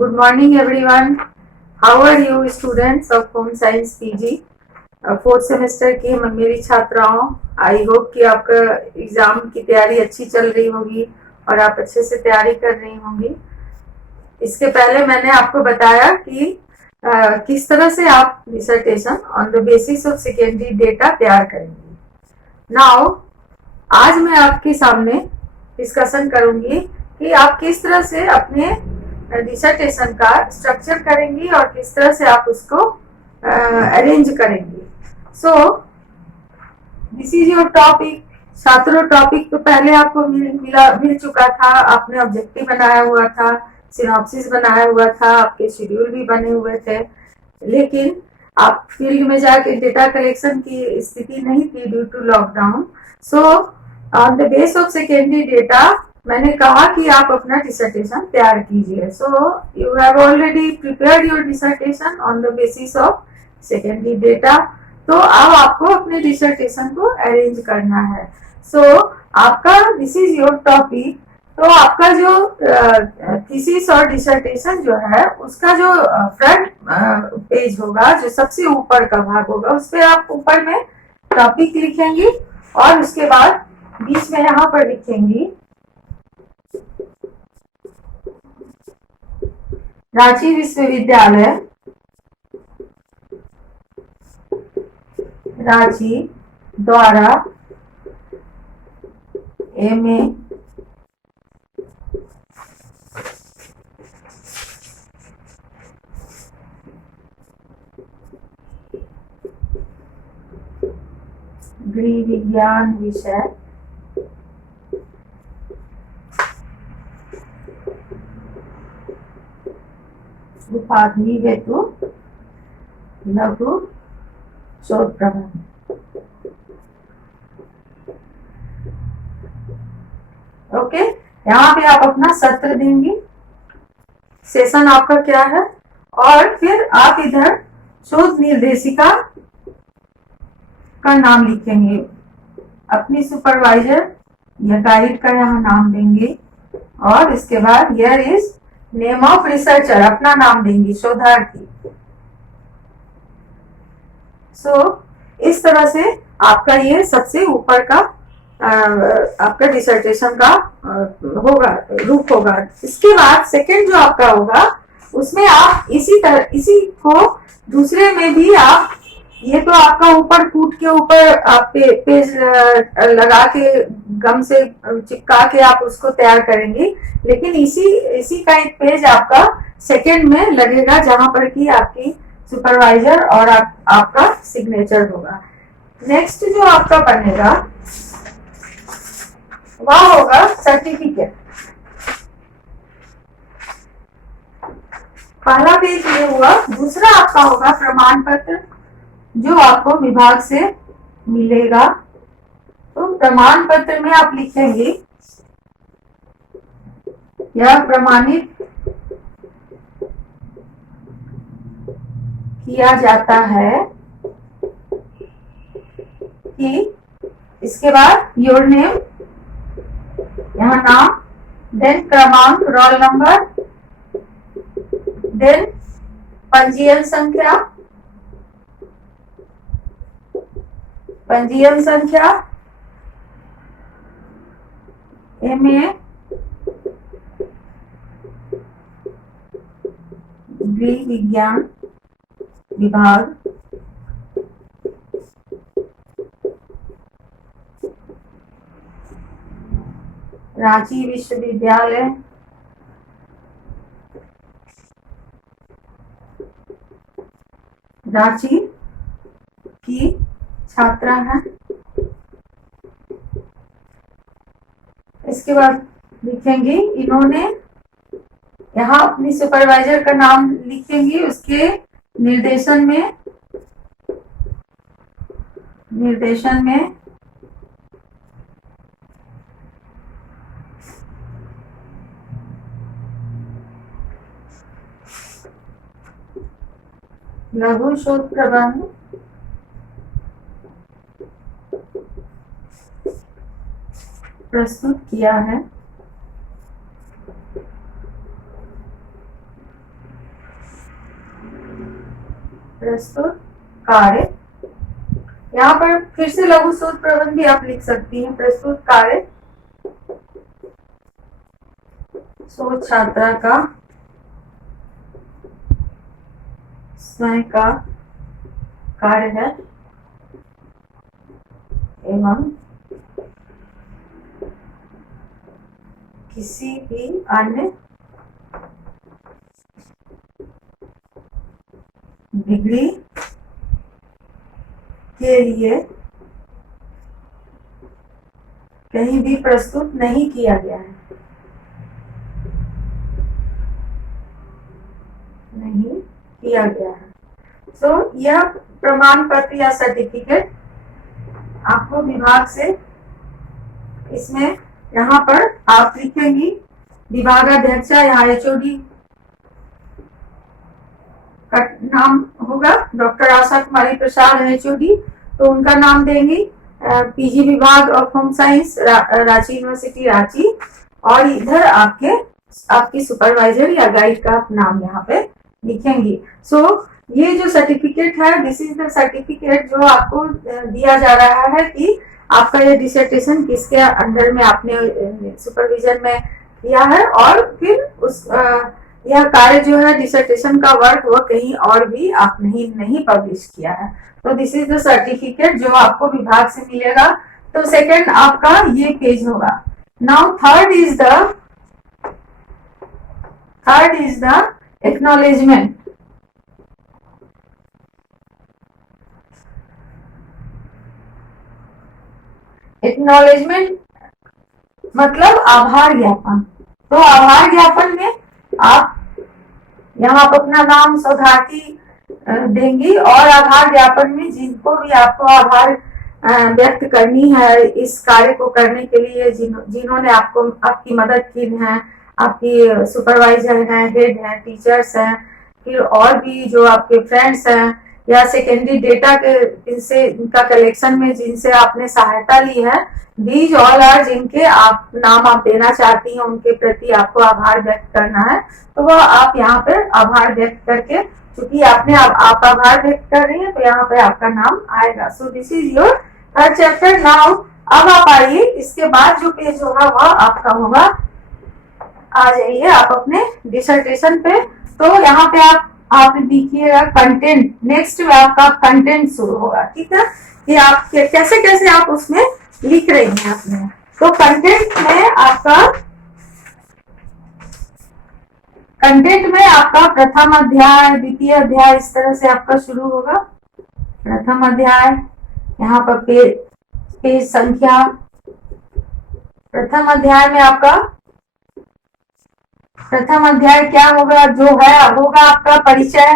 Good morning, everyone. How are you, students of Home Science PG? Fourth semester की मेरी छात्राओं, I hope कि आपका एग्जाम की तैयारी अच्छी चल रही होगी और आप अच्छे से तैयारी कर रही होंगी। इसके पहले मैंने आपको बताया कि किस तरह से आप dissertation on the basis of secondary data तैयार करेंगे। नाउ आज मैं आपके सामने डिस्कशन करूंगी कि आप किस तरह से अपने डिसर्टेशन का स्ट्रक्चर करेंगी और किस तरह से आप उसको अरेंज करेंगी। So this is your topic. छात्रों, टॉपिक तो पहले आपको मिल चुका था, आपने ऑब्जेक्टिव बनाया हुआ था, सिनॉप्सिस बनाया हुआ था, आपके शेड्यूल भी बने हुए थे, लेकिन आप फील्ड में जाके डेटा कलेक्शन की स्थिति नहीं थी due to lockdown. So on the base of secondary data मैंने कहा कि आप अपना डिसर्टेशन तैयार कीजिए। So you have already prepared your dissertation on the basis of secondary data. तो अब आपको अपने डिसर्टेशन को अरेंज करना है। सो आपका दिस इज योर टॉपिक। तो आपका जो थीसिस और डिसर्टेशन जो है उसका जो फ्रंट पेज होगा, जो सबसे ऊपर का भाग होगा, उस पर आप ऊपर में टॉपिक लिखेंगी और उसके बाद बीच में यहाँ पर लिखेंगी रांची विश्वविद्यालय रांची द्वारा MA गृह विज्ञान विषय उपाधि हेतु लघु शोध प्रबंध। ओके, यहाँ पे आप अपना सत्र देंगी, सेशन आपका क्या है, और फिर आप इधर शोध निर्देशिका का नाम लिखेंगे, अपनी सुपरवाइजर या गाइड का यहाँ नाम देंगे, और इसके बाद here is name of researcher, अपना नाम देंगी, शोधार्थी। सो इस तरह से आपका ये सबसे ऊपर का आपका डिसर्टेशन का होगा, रूप होगा। इसके बाद सेकंड जो आपका होगा उसमें आप इसी को दूसरे में भी आप, ये तो आपका ऊपर कूट के ऊपर आप पेज लगा के गम से चिपका के आप उसको तैयार करेंगे, लेकिन इसी का एक पेज आपका सेकंड में लगेगा जहां पर कि आपकी सुपरवाइजर और आपका सिग्नेचर होगा। नेक्स्ट जो आपका बनेगा वह होगा सर्टिफिकेट। पहला पेज ये हुआ। दूसरा आपका होगा प्रमाण पत्र, जो आपको विभाग से मिलेगा। तो प्रमाण पत्र में आप लिखेंगे यह प्रमाणित किया जाता है कि, इसके बाद योर नेम, यहाँ नाम, देन क्रमांक, रोल नंबर, देन पंजीयन संख्या, MA गृह विज्ञान विभाग, रांची विश्वविद्यालय रांची की छात्रा है। इसके बाद लिखेंगे इन्होंने, यहाँ अपनी सुपरवाइजर का नाम लिखेंगे, उसके निर्देशन में लघु शोध प्रबंध प्रस्तुत किया है। प्रस्तुत कार्य, यहाँ पर फिर से लघु शोध प्रबंध भी आप लिख सकती हैं। प्रस्तुत कार्य शोध छात्रा का स्वयं का कार्य है एवं किसी भी अन्य डिग्री के लिए कहीं भी प्रस्तुत नहीं किया गया है, नहीं किया गया है। तो यह प्रमाण पत्र या सर्टिफिकेट आपको विभाग से, इसमें यहाँ पर आप लिखेंगी विभागाध्यक्ष, यहाँ एचओडी का नाम होगा, डॉक्टर आशा कुमारी प्रसाद एचओडी, तो उनका नाम देंगी। पीजी विभाग of home science, Ranchi university Ranchi, और इधर आपकी सुपरवाइजर या गाइड का नाम यहाँ पे लिखेंगी। सो ये जो सर्टिफिकेट है, दिस इज द सर्टिफिकेट जो आपको दिया जा रहा है कि आपका ये डिसर्टेशन किसके अंडर में आपने सुपरविजन में किया है, और फिर उस यह कार्य जो है डिसर्टेशन का वर्क वो कहीं और भी आप नहीं पब्लिश किया है। तो दिस इज द सर्टिफिकेट जो आपको विभाग से मिलेगा। तो सेकंड आपका ये पेज होगा। Now third is the acknowledgement. Acknowledgement मतलब आभार ज्ञापन। तो आभार ज्ञापन में आप यहाँ पर अपना नाम शोधार्थी देंगी, और आभार ज्ञापन में जिनको भी आपको आभार व्यक्त करनी है इस कार्य को करने के लिए, जिन्होंने आपकी मदद की है, आपकी सुपरवाइजर हैं, हेड हैं, टीचर्स हैं, फिर और भी जो आपके फ्रेंड्स हैं, या सेकेंडरी डेटा के इनका कलेक्शन में जिनसे आपने सहायता ली है, दीज ऑल आर, जिनके नाम आप देना चाहती हैं, उनके प्रति आपको आभार व्यक्त करना है। तो वह आप यहाँ पे आभार व्यक्त करके, क्योंकि आप आभार व्यक्त कर रही हैं, तो यहाँ पे आपका नाम आएगा। So this is your third chapter. Now अब आप आइए, इसके बाद जो पेज होगा वह आपका होगा, आ जाइए आप अपने डिसर्टेशन पे। तो यहाँ पे आप देखिएगा कंटेंट, नेक्स्ट में आपका कंटेंट शुरू होगा, ठीक है, कि आप कैसे कैसे आप उसमें लिख रही हैं अपने। तो कंटेंट में आपका प्रथम अध्याय, द्वितीय अध्याय, इस तरह से आपका शुरू होगा। प्रथम अध्याय, यहाँ पर पेज संख्या, प्रथम अध्याय में आपका प्रथम अध्याय क्या होगा, जो है होगा आपका परिचय।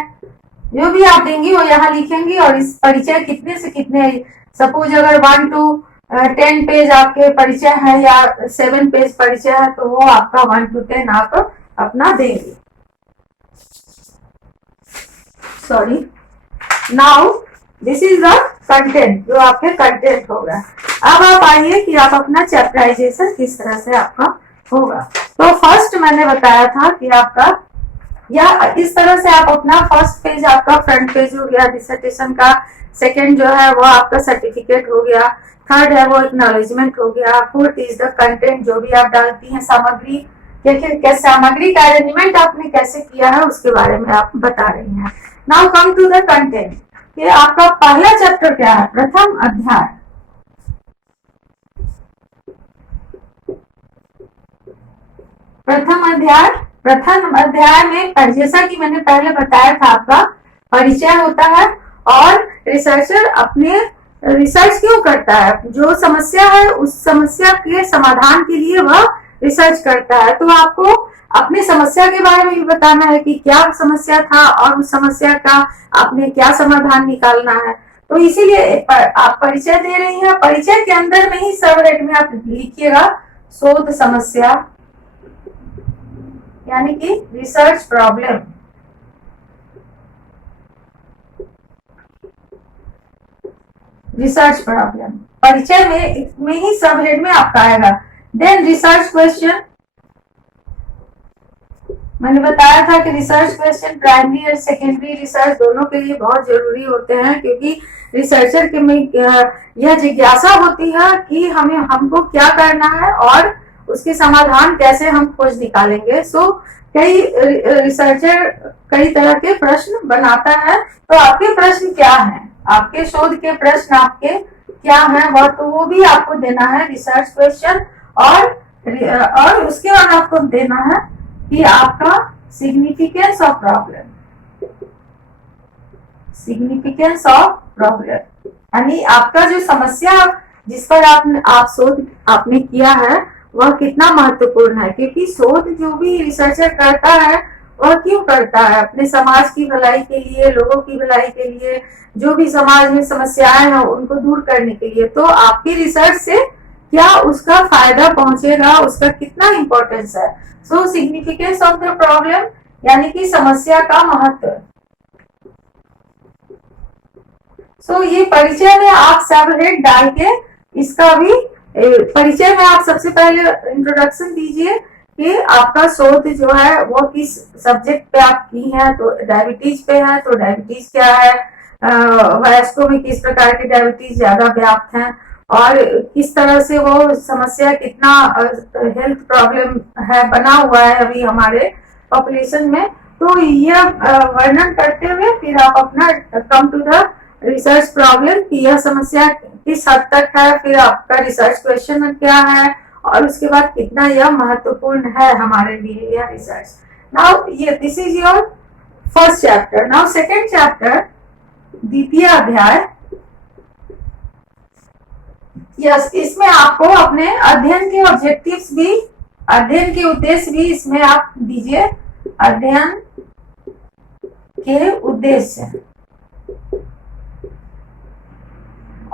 जो भी आप देंगी वो यहाँ लिखेंगी, और इस परिचय कितने से कितने, सपोज अगर 1 to 10 पेज आपके परिचय है या 7 पेज परिचय है, तो वो आपका 1 to 10 आप अपना देंगे। Sorry, now this is the content, जो आपके कंटेंट होगा। अब आप आइए कि आप अपना चैप्टराइजेशन किस तरह से आपका होगा। तो फर्स्ट मैंने बताया था कि आपका, या इस तरह से आप अपना फर्स्ट पेज आपका फ्रंट पेज हो गया डिसर्टेशन का, सेकंड जो है वो आपका सर्टिफिकेट हो गया, थर्ड है वो एक्नॉलेजमेंट हो गया, फोर्थ इज द कंटेंट, जो भी आप डालती हैं सामग्री, कैसे सामग्री का अरेंजमेंट आपने कैसे किया है उसके बारे में आप बता रही हैं। Now come to the content, ये आपका पहला चैप्टर क्या है, प्रथम अध्याय। प्रथम अध्याय में जैसा कि मैंने पहले बताया था, आपका परिचय होता है, और रिसर्चर अपने रिसर्च क्यों करता है, जो समस्या है उस समस्या के समाधान के लिए वह रिसर्च करता है। तो आपको अपनी समस्या के बारे में भी बताना है कि क्या समस्या था और उस समस्या का आपने क्या समाधान निकालना है। तो इसीलिए आप परिचय दे रही हैं। परिचय के अंदर में ही सब हेड में आप लिखिएगा शोध समस्या, यानी कि रिसर्च प्रॉब्लम। रिसर्च प्रॉब्लम परिचय में ही सब हेड में आपका आएगा। देन रिसर्च क्वेश्चन, मैंने बताया था कि रिसर्च क्वेश्चन प्राइमरी और सेकेंडरी रिसर्च दोनों के लिए बहुत जरूरी होते हैं, क्योंकि रिसर्चर के में यह जिज्ञासा होती है कि हमको क्या करना है और उसके समाधान कैसे हम खोज निकालेंगे। सो कई रिसर्चर कई तरह के प्रश्न बनाता है। तो आपके प्रश्न क्या है, आपके शोध के प्रश्न आपके क्या है, वह तो वो भी आपको देना है रिसर्च क्वेश्चन। और उसके बाद आपको देना है कि आपका significance of problem, significance of problem यानी आपका जो समस्या जिस पर आप शोध आपने किया है वह कितना महत्वपूर्ण है। क्योंकि शोध जो भी रिसर्चर करता है वह क्यों करता है, अपने समाज की भलाई के लिए, लोगों की भलाई के लिए, जो भी समाज में समस्याएं हैं उनको दूर करने के लिए। तो आपकी रिसर्च से क्या उसका फायदा पहुंचेगा, उसका कितना इंपॉर्टेंस है। सो सिग्निफिकेंस ऑफ द प्रॉब्लम यानी कि समस्या का महत्व। सो ये परिचय में आप सबहेड डाल के इसका भी परिचय में आप सबसे पहले इंट्रोडक्शन दीजिए कि आपका शोध जो है वो किस सब्जेक्ट पे आप की है। तो डायबिटीज पे है, तो डायबिटीज क्या है, वयस्कों में किस प्रकार की डायबिटीज ज्यादा व्याप्त है और किस तरह से वो समस्या कितना हेल्थ प्रॉब्लम है बना हुआ है अभी हमारे पॉपुलेशन में। तो यह वर्णन करते हुए फिर आप अपना come to the research problem कि यह समस्या किस हद तक है, फिर आपका रिसर्च क्वेश्चन क्या है और उसके बाद कितना यह महत्वपूर्ण है हमारे लिए यह रिसर्च। नाउ ये this is your first chapter. Now second chapter, द्वितीय अध्याय। यस, इसमें आपको अपने अध्ययन के ऑब्जेक्टिव्स भी, अध्ययन के उद्देश्य भी इसमें आप दीजिए। अध्ययन के उद्देश्य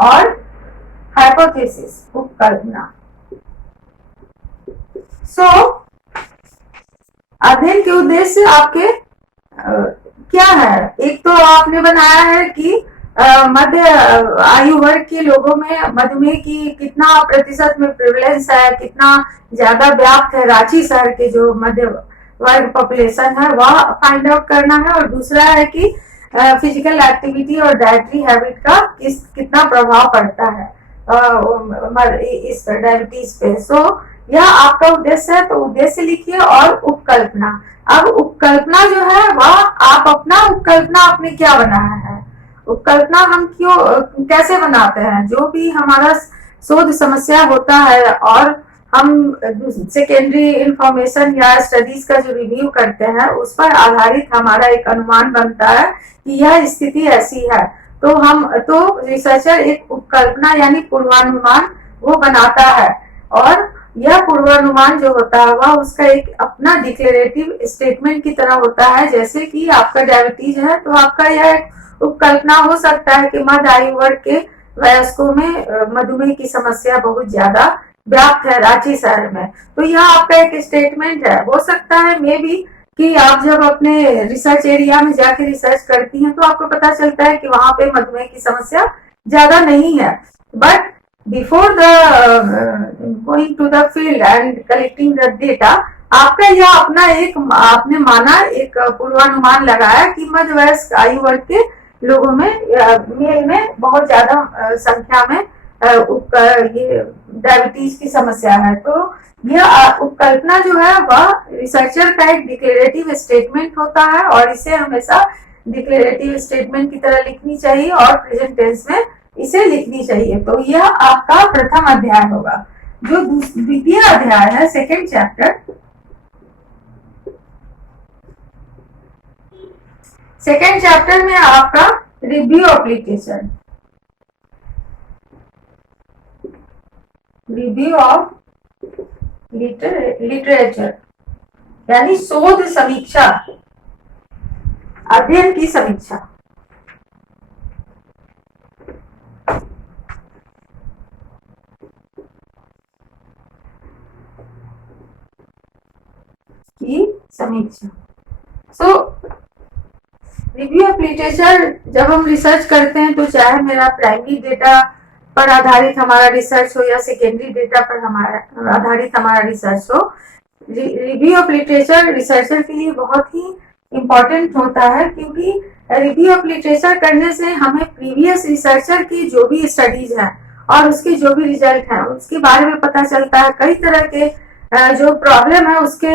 और हाइपोथेसिस, उपकल्पना। सो अध्ययन के उद्देश्य आपके क्या है। एक तो आपने बनाया है कि मध्य आयु वर्ग के लोगों में मधुमेह की कितना प्रतिशत में प्रिवलेंस है, कितना ज्यादा व्याप्त है। रांची शहर के जो मध्य वर्ग पॉपुलेशन है वह फाइंड आउट करना है। और दूसरा है कि फिजिकल एक्टिविटी और डाइटरी हैबिट का कितना प्रभाव पड़ता है इस डायबिटीज पे। सो यह आपका उद्देश्य है, तो उद्देश्य लिखिए और उपकल्पना। अब उपकल्पना जो है वह आप अपना उपकल्पना आपने क्या बनाया है, उपकल्पना हम क्यों कैसे बनाते हैं। जो भी हमारा शोध समस्या होता है और हम सेकेंडरी इंफॉर्मेशन या स्टडीज का जो रिव्यू करते हैं उस पर आधारित हमारा एक अनुमान बनता है कि यह स्थिति ऐसी है। तो रिसर्चर एक उपकल्पना यानी पूर्वानुमान वो बनाता है। और यह पूर्वानुमान जो होता है वह उसका एक अपना डिक्लेरेटिव स्टेटमेंट की तरह होता है। जैसे कि आपका डायबिटीज है तो आपका यह उपकल्पना हो सकता है कि मध्य आयु वर्ग के वयस्कों में मधुमेह की समस्या बहुत ज्यादा व्याप्त है रांची शहर में। तो यह आपका एक स्टेटमेंट है। हो सकता है मे बी कि आप जब अपने रिसर्च एरिया में जाके रिसर्च करती हैं तो आपको पता चलता है कि वहां पे मधुमेह की समस्या ज्यादा नहीं है। But before the going to the field and collecting the data, आपका यह अपना एक आपने माना एक पूर्वानुमान लगाया कि मध्य वयस्क आयु वर्ग के लोगों में मेल में बहुत ज्यादा संख्या में ये डायबिटीज की समस्या है। तो यह उपकल्पना जो है वह रिसर्चर का एक डिक्लेरेटिव स्टेटमेंट होता है और इसे हमेशा डिक्लेरेटिव स्टेटमेंट की तरह लिखनी चाहिए और प्रेजेंट टेंस में इसे लिखनी चाहिए। तो यह आपका प्रथम अध्याय होगा। जो द्वितीय अध्याय है, सेकेंड चैप्टर, सेकेंड चैप्टर में आपका review of literature, review of literature यानी शोध समीक्षा, अध्ययन की समीक्षा। की समीक्षा। सो रिव्यू ऑफ लिटरेचर जब हम रिसर्च करते हैं तो चाहे मेरा प्राइमरी डेटा पर आधारित हमारा रिसर्च हो या सेकेंडरी डेटा पर हमारा आधारित हमारा रिसर्च हो, रिव्यू ऑफ लिटरेचर रिसर्चर के लिए बहुत ही इम्पोर्टेंट होता है, क्योंकि रिव्यू ऑफ लिटरेचर करने से हमें प्रीवियस रिसर्चर की जो भी स्टडीज हैं और उसके जो भी रिजल्ट हैं उसके बारे में पता चलता है। कई तरह के जो प्रॉब्लम है उसके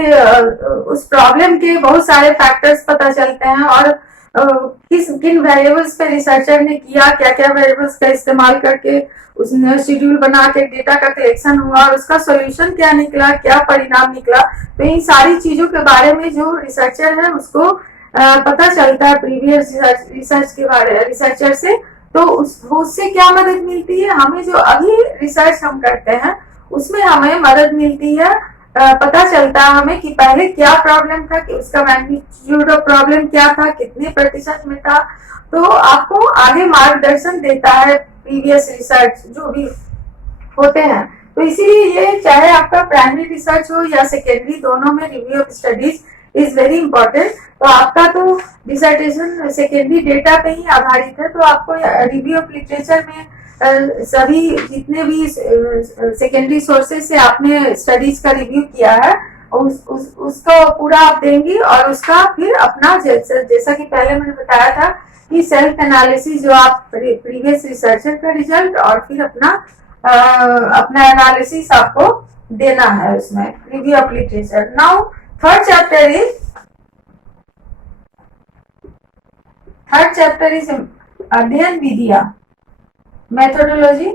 उस प्रॉब्लम के बहुत सारे फैक्टर्स पता चलते हैं, और किन वेरिएबल्स पे रिसर्चर ने किया, क्या क्या वेरिएबल्स का इस्तेमाल करके उसने शेड्यूल बना के डेटा का कलेक्शन हुआ और उसका सोल्यूशन क्या निकला, क्या परिणाम निकला। तो इन सारी चीजों के बारे में जो रिसर्चर है उसको पता चलता है प्रीवियस रिसर्च के बारे रिसर्चर से। तो उससे क्या मदद मिलती है, हमें जो अभी रिसर्च हम करते हैं उसमें हमें मदद मिलती है, पता चलता है हमें कि पहले क्या प्रॉब्लम था, कि उसका मैग्नीट्यूड ऑफ प्रॉब्लम क्या था, कितने प्रतिशत में था। तो आपको आगे मार्गदर्शन देता है प्रीवियस रिसर्च जो भी होते हैं। तो इसीलिए ये चाहे आपका प्राइमरी रिसर्च हो या सेकेंडरी, दोनों में review of studies is very important. तो आपका तो डिसर्टेशन सेकेंडरी डेटा पे ही आधारित है, तो आपको रिव्यू ऑफ लिटरेचर में सभी जितने भी सेकेंडरी सोर्सेज से आपने स्टडीज का रिव्यू किया है उसका पूरा आप देंगी, और उसका फिर अपना जैसा कि पहले मैंने बताया था कि सेल्फ एनालिसिस जो आप प्रीवियस रिसर्चर का रिजल्ट और फिर अपना एनालिसिस आपको देना है उसमें review of literature. Now third chapter is अध्ययन विधियां, methodology,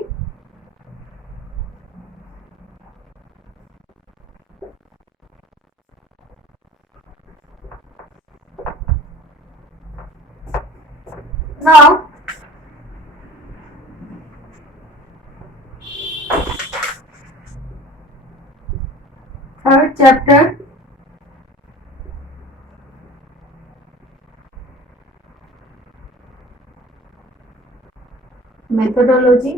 now third chapter methodology.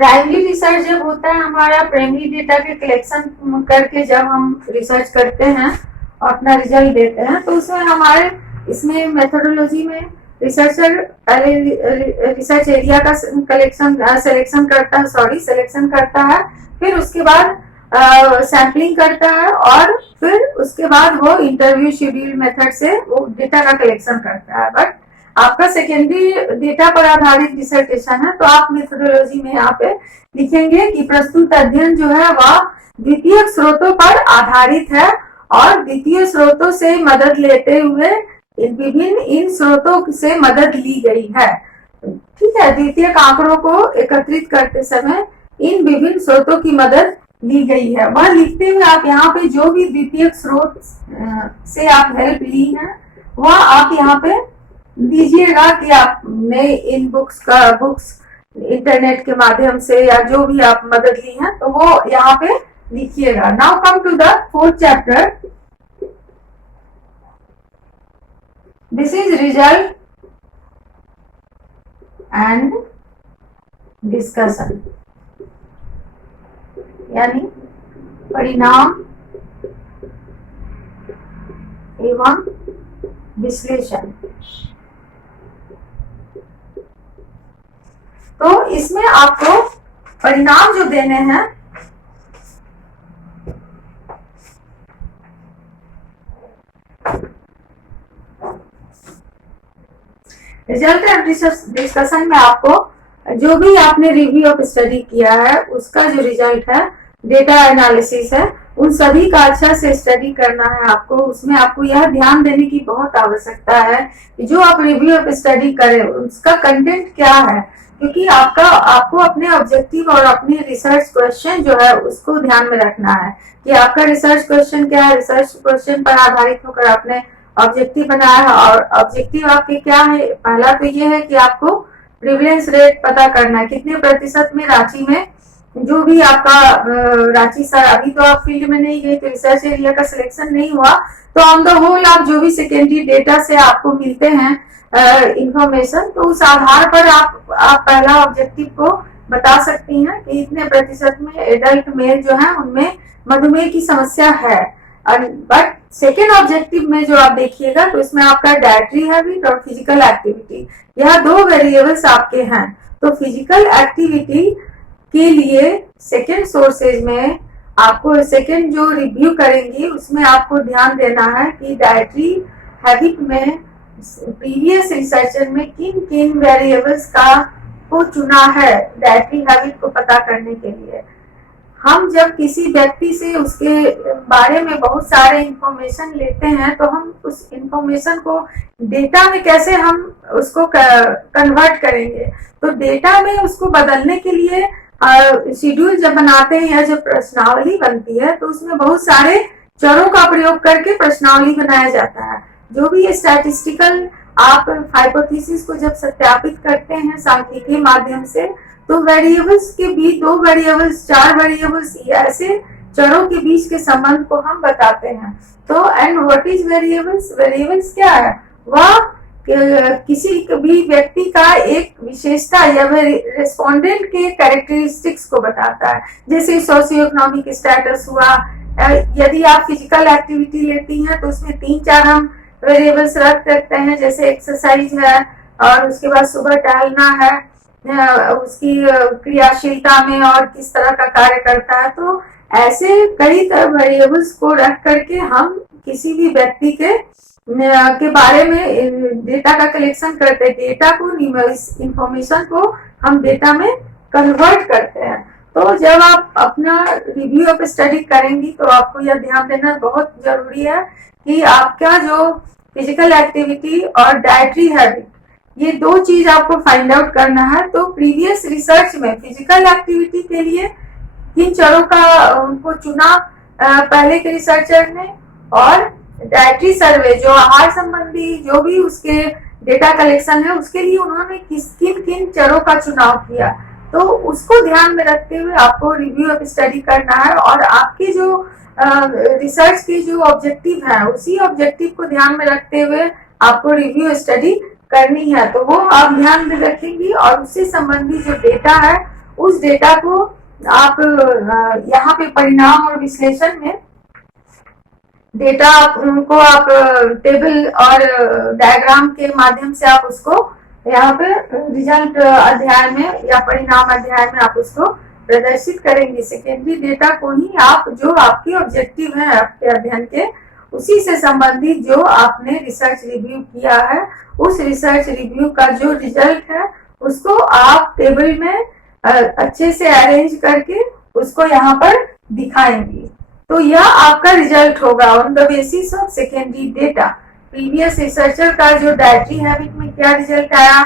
Primary research जब होता है हमारा, प्राइमरी डेटा के कलेक्शन करके जब हम रिसर्च करते हैं और अपना रिजल्ट देते हैं, तो उसमें हमारे इसमें मेथोडोलॉजी में रिसर्चर रिसर्च एरिया का सिलेक्शन करता है, फिर उसके बाद सैम्पलिंग करता है, और फिर उसके बाद वो इंटरव्यू शेड्यूल मेथड से वो डेटा का कलेक्शन करता है। बट आपका सेकेंडरी डेटा पर आधारित डिसर्टेशन है, तो आप मेथोडोलॉजी में यहाँ पे लिखेंगे कि प्रस्तुत अध्ययन जो है वह द्वितीय स्रोतों पर आधारित है, और द्वितीय स्रोतों से मदद लेते हुए इन स्रोतों से मदद ली गई है। ठीक है, द्वितीय आंकड़ों को एकत्रित करते समय इन विभिन्न स्रोतों की मदद ली गई है। वह लिखते हुए आप यहाँ पे जो भी द्वितीय स्रोत से आप हेल्प ली है वह आप यहाँ पे दीजिएगा कि आपने इन बुक्स इंटरनेट के माध्यम से या जो भी आप मदद ली है, तो वो यहाँ पे लिखिएगा। Now come to the fourth chapter, this is result and discussion, यानी परिणाम एवं विश्लेषण। तो इसमें आपको परिणाम जो देने हैं रिजल्ट एंड डिस्कशन में आपको जो भी आपने रिव्यू ऑफ स्टडी किया है उसका जो रिजल्ट है, डेटा एनालिसिस है, उन सभी का अच्छा से स्टडी करना है आपको। उसमें आपको यह ध्यान देने की बहुत आवश्यकता है कि जो आप रिव्यू ऑफ स्टडी करें उसका कंटेंट क्या है, क्योंकि आपको अपने ऑब्जेक्टिव और अपने रिसर्च क्वेश्चन जो है उसको ध्यान में रखना है कि आपका रिसर्च क्वेश्चन क्या है। रिसर्च क्वेश्चन पर आधारित होकर आपने ऑब्जेक्टिव बनाया है, और ऑब्जेक्टिव आपके क्या है, पहला तो ये है कि आपको प्रिवलेंस रेट पता करना है, कितने प्रतिशत में रांची में जो भी आपका रांची सर, अभी तो आप फील्ड में नहीं गए तो रिसर्च एरिया का सिलेक्शन नहीं हुआ, तो ऑन द होल आप जो भी सेकेंडरी डेटा से आपको मिलते हैं इंफॉर्मेशन, तो उस आधार पर आप पहला ऑब्जेक्टिव को बता सकती हैं कि इतने प्रतिशत में एडल्ट मेल जो है उनमें मधुमेह की समस्या है। बट सेकेंड ऑब्जेक्टिव में जो आप देखिएगा तो इसमें आपका डाइटरी हैबिट और फिजिकल एक्टिविटी, यह दो वेरिएबल्स आपके हैं। तो फिजिकल एक्टिविटी के लिए सेकेंड सोर्सेज में आपको सेकेंड जो रिव्यू करेंगी उसमें आपको ध्यान देना है कि डाइटरी हैबिट में प्रीवियस रिसर्चर में किन किन वेरिएबल्स का को चुना है डाइटरी हैबिट को पता करने के लिए। हम जब किसी व्यक्ति से उसके बारे में बहुत सारे इंफॉर्मेशन लेते हैं तो हम उस इंफॉर्मेशन को डेटा में कैसे हम उसको कन्वर्ट करेंगे। तो डेटा में उसको बदलने के लिए शेड्यूल जब बनाते हैं या जब प्रश्नावली बनती है तो उसमें बहुत सारे चरों का प्रयोग करके प्रश्नावली बनाया जाता है। जो भी ये स्टैटिस्टिकल आप हाइपोथेसिस को जब सत्यापित करते हैं सांख्यिकीय माध्यम से तो वेरिएबल्स के बीच 2 वेरिएबल्स 4 वेरिएबल्स ऐसे चरों के बीच के संबंध को हम बताते हैं। तो and what is variables, variables क्या है, वह किसी भी व्यक्ति का एक विशेषता या रेस्पोंडेंट के कैरेक्टरिस्टिक्स को बताता है। जैसे सोशियो इकोनॉमिक स्टेटस हुआ, यदि आप फिजिकल एक्टिविटी लेती हैं तो उसमें 3-4 हम वेरिएबल्स रख सकते हैं, जैसे एक्सरसाइज है और उसके बाद सुबह टहलना है, उसकी क्रियाशीलता में और किस तरह का कार्य करता है। तो ऐसे कई तरह वेरिएबल्स को रख करके हम किसी भी व्यक्ति के बारे में डेटा का कलेक्शन करते हैं। डेटा को इंफॉर्मेशन को हम डेटा में कन्वर्ट करते हैं। तो जब आप अपना रिव्यू ऑफ स्टडी करेंगी तो आपको यह ध्यान देना बहुत जरूरी है कि आपका जो फिजिकल एक्टिविटी और डाइटरी हैबिट, ये 2 चीज आपको फाइंड आउट करना है। तो प्रीवियस रिसर्च में फिजिकल एक्टिविटी के लिए किन चरों का उनको चुना पहले के रिसर्चर ने, और डाइटरी सर्वे जो आहार संबंधी जो भी उसके डेटा कलेक्शन है उसके लिए उन्होंने किन किन चरों का चुनाव किया। तो उसको ध्यान में रखते हुए आपको रिव्यू ऑफ स्टडी करना है और आपके जो रिसर्च के जो ऑब्जेक्टिव है उसी ऑब्जेक्टिव को ध्यान में रखते हुए आपको रिव्यू स्टडी करनी है। तो वो आप ध्यान में रखेंगी और उससे संबंधी जो डेटा है उस डेटा को आप यहाँ पे परिणाम और विश्लेषण में डेटा उनको आप टेबल और डायग्राम के माध्यम से आप उसको यहाँ पे रिजल्ट अध्याय में या परिणाम अध्याय में आप उसको प्रदर्शित करेंगे। सेकेंडरी डेटा को ही आप जो आपके ऑब्जेक्टिव है आपके अध्ययन के उसी से संबंधित जो आपने रिसर्च रिव्यू किया है उस रिसर्च रिव्यू का जो रिजल्ट है उसको आप टेबल में अच्छे से अरेंज करके उसको यहाँ पर दिखाएंगी। तो यह आपका रिजल्ट होगा on the basis of secondary data. Previous researcher का जो डाइटरी हैबिट में क्या रिजल्ट आया,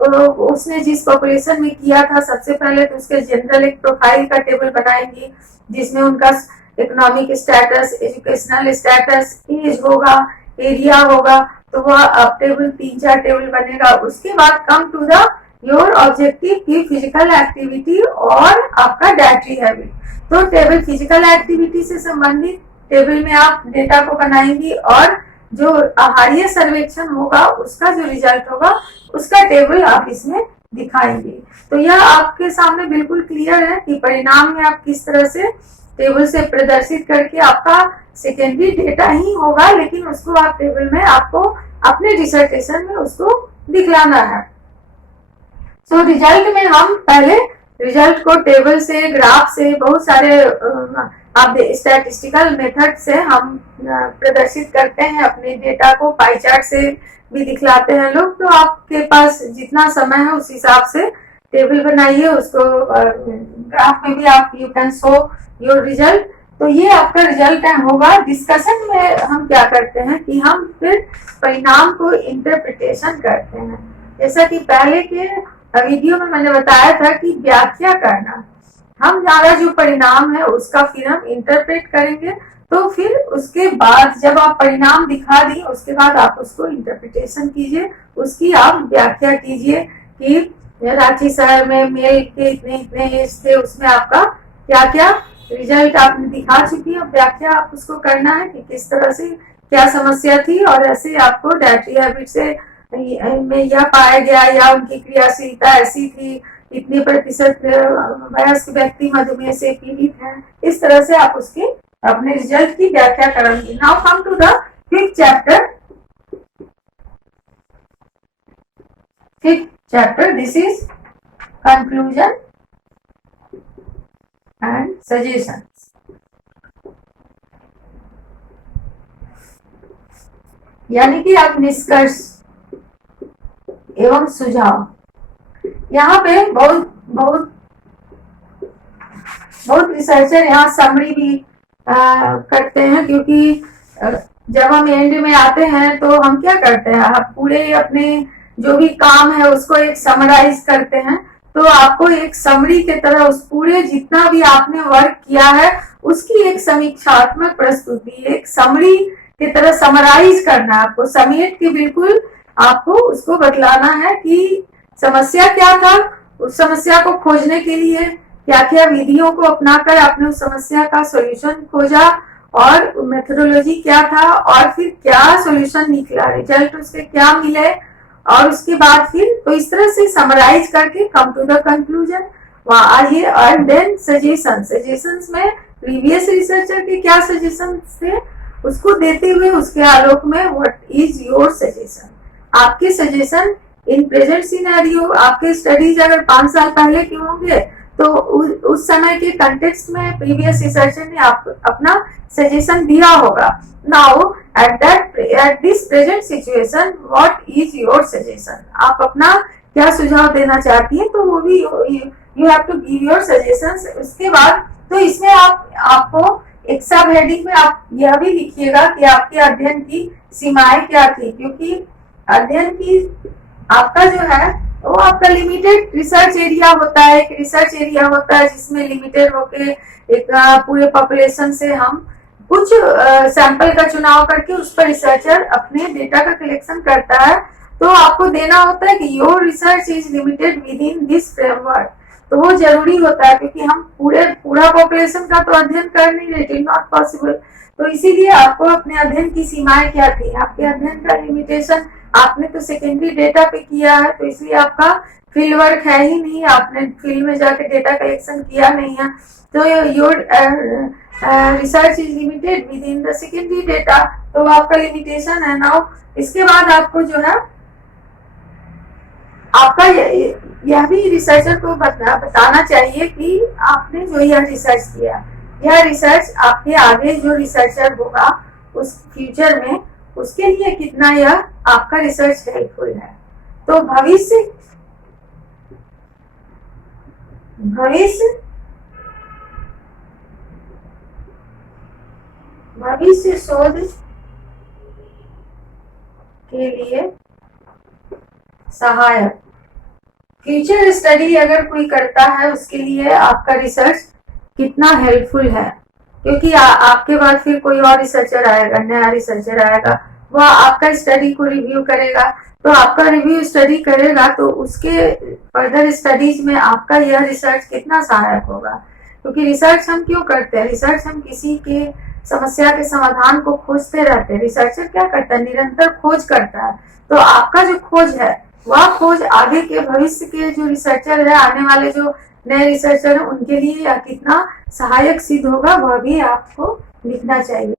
उसने जिस पॉपुलेशन में किया था सबसे पहले तो उसके जनरल एक प्रोफाइल का टेबल बनाएंगी जिसमें उनका economic status, educational status, age होगा, एरिया होगा। तो वह अब टेबल 3-4 टेबल बनेगा। उसके बाद come to the your objective की फिजिकल एक्टिविटी और आपका डाइटरी हैबिट। तो टेबल फिजिकल एक्टिविटी से संबंधित टेबल में आप डेटा को बनाएंगी और जो आहारीय सर्वेक्षण होगा उसका जो रिजल्ट होगा उसका टेबल आप इसमें दिखाएंगे। तो यह आपके सामने बिल्कुल क्लियर है कि परिणाम में आप किस तरह से टेबल से प्रदर्शित करके आपका सेकेंडरी डेटा ही होगा लेकिन उसको आप टेबल में आपको अपने डिसर्टेशन में उसको दिखलाना है। सो रिजल्ट में हम पहले रिजल्ट को टेबल से, ग्राफ से, बहुत सारे आप स्टैटिस्टिकल मेथड से हम प्रदर्शित करते हैं अपने डेटा को। पाई चार्ट से भी दिखलाते हैं लोग। तो आपके पास जितना समय है उस हिसाब से टेबल बनाइए, उसको ग्राफ में भी आप you can show your result. तो ये आपका रिजल्ट होगा। डिस्कशन में हम क्या करते हैं कि हम फिर परिणाम को इंटरप्रिटेशन करते हैं। जैसा कि पहले के वीडियो में मैंने बताया था कि व्याख्या करना, हम हमारा जो परिणाम है उसका फिर हम इंटरप्रेट करेंगे। तो फिर उसके बाद जब आप परिणाम दिखा दी उसके बाद आप उसको इंटरप्रिटेशन कीजिए, उसकी आप व्याख्या कीजिए कि रांची शहर में मेल के इतने इतने एज थे, उसमें आपका क्या क्या रिजल्ट आपने दिखा चुकी है। व्याख्या आप उसको करना है कि किस तरह से क्या समस्या थी और ऐसे आपको डाइटरी हैबिट से में यह पाया गया या उनकी क्रियाशीलता ऐसी थी, इतने प्रतिशत वयस्क व्यक्ति मधुमेह से पीड़ित हैं। इस तरह से आप उसके अपने रिजल्ट की व्याख्या करेंगे। Now come to the fifth chapter. Fifth chapter, this is conclusion. Suggestion, यानी कि आप निष्कर्ष एवं सुझाव। यहाँ पे बहुत बहुत बहुत रिसर्चर यहाँ समरी भी करते हैं, क्योंकि जब हम एंड में आते हैं तो हम क्या करते हैं, आप पूरे अपने जो भी काम है उसको एक समराइज करते हैं। तो आपको एक समरी के तरह उस पूरे जितना भी आपने वर्क किया है उसकी एक समीक्षात्मक प्रस्तुति, एक समरी की तरह समराइज करना है आपको, समेट के बिल्कुल आपको उसको बतलाना है कि समस्या क्या था, उस समस्या को खोजने के लिए क्या क्या विधियों को अपनाकर आपने उस समस्या का सॉल्यूशन खोजा, और मेथोडोलॉजी क्या था, और फिर क्या सॉल्यूशन निकला, रिजल्ट उसके क्या मिले, और उसके बाद फिर तो इस तरह से समराइज करके कम टू द कंक्लूजन वहां आइए। और देन सजेशंस में प्रीवियस रिसर्चर के क्या सजेशन थे उसको देते हुए उसके आलोक में व्हाट इज योर सजेशन, आपके सजेशन इन प्रेजेंट सिनेरियो, आपके स्टडीज अगर 5 साल पहले के होंगे तो उस समय के कंटेक्स्ट में प्रीवियस रिसर्चर ने अपना सजेशन दिया होगा। Now at this present situation what is your suggestion, आप अपना क्या सुझाव देना चाहती हैं, तो वो भी you have to give your suggestions. उसके बाद तो इसमें आपको एक सब हेडिंग में आप यह भी लिखिएगा कि आपके अध्ययन की सीमाएं क्या थी, क्योंकि अध्ययन की आपका जो है वो आपका लिमिटेड रिसर्च एरिया होता है, एक रिसर्च एरिया होता है जिसमें लिमिटेड होके एक पूरे पॉपुलेशन से हम कुछ सैंपल का चुनाव करके उस पर रिसर्चर अपने डेटा का कलेक्शन करता है। तो आपको देना होता है कि your research is limited with in this framework, तो वो जरूरी होता है क्योंकि हम पूरा पॉपुलेशन का तो अध्ययन कर नहीं रहे, इट इज नॉट पॉसिबल। तो इसीलिए आपको अपने अध्ययन की सीमाएं क्या थी, आपके अध्ययन का लिमिटेशन, आपने तो सेकेंडरी डेटा पे किया है तो इसलिए आपका फील्ड वर्क है ही नहीं, आपने फील्ड में जाके डेटा कलेक्शन किया नहीं है, तो your research is limited with in the secondary data, तो आपका लिमिटेशन है। नाउ इसके बाद आपको जो है आपका यह भी रिसर्चर को बताना चाहिए कि आपने जो यह रिसर्च किया, यह रिसर्च आपके आगे जो रिसर्चर होगा उस फ्यूचर में उसके लिए कितना यह आपका रिसर्च हेल्पफुल है। तो भविष्य शोध के लिए सहायक, फ्यूचर स्टडी अगर कोई करता है उसके लिए आपका रिसर्च कितना हेल्पफुल है, क्योंकि आपके बाद फिर कोई और रिसर्चर आएगा, नया रिसर्चर आएगा, वह आपका स्टडी को रिव्यू करेगा, तो आपका रिव्यू स्टडी करेगा तो उसके फर्दर स्टडीज में आपका यह रिसर्च कितना सहायक होगा। क्योंकि रिसर्च हम क्यों करते हैं, रिसर्च हम किसी के समस्या के समाधान को खोजते रहते हैं। रिसर्चर क्या करता है, निरंतर खोज करता है, तो आपका जो खोज है वह खोज आगे के भविष्य के जो रिसर्चर है, आने वाले जो नए रिसर्चर है उनके लिए कितना सहायक सिद्ध होगा वह भी आपको लिखना चाहिए।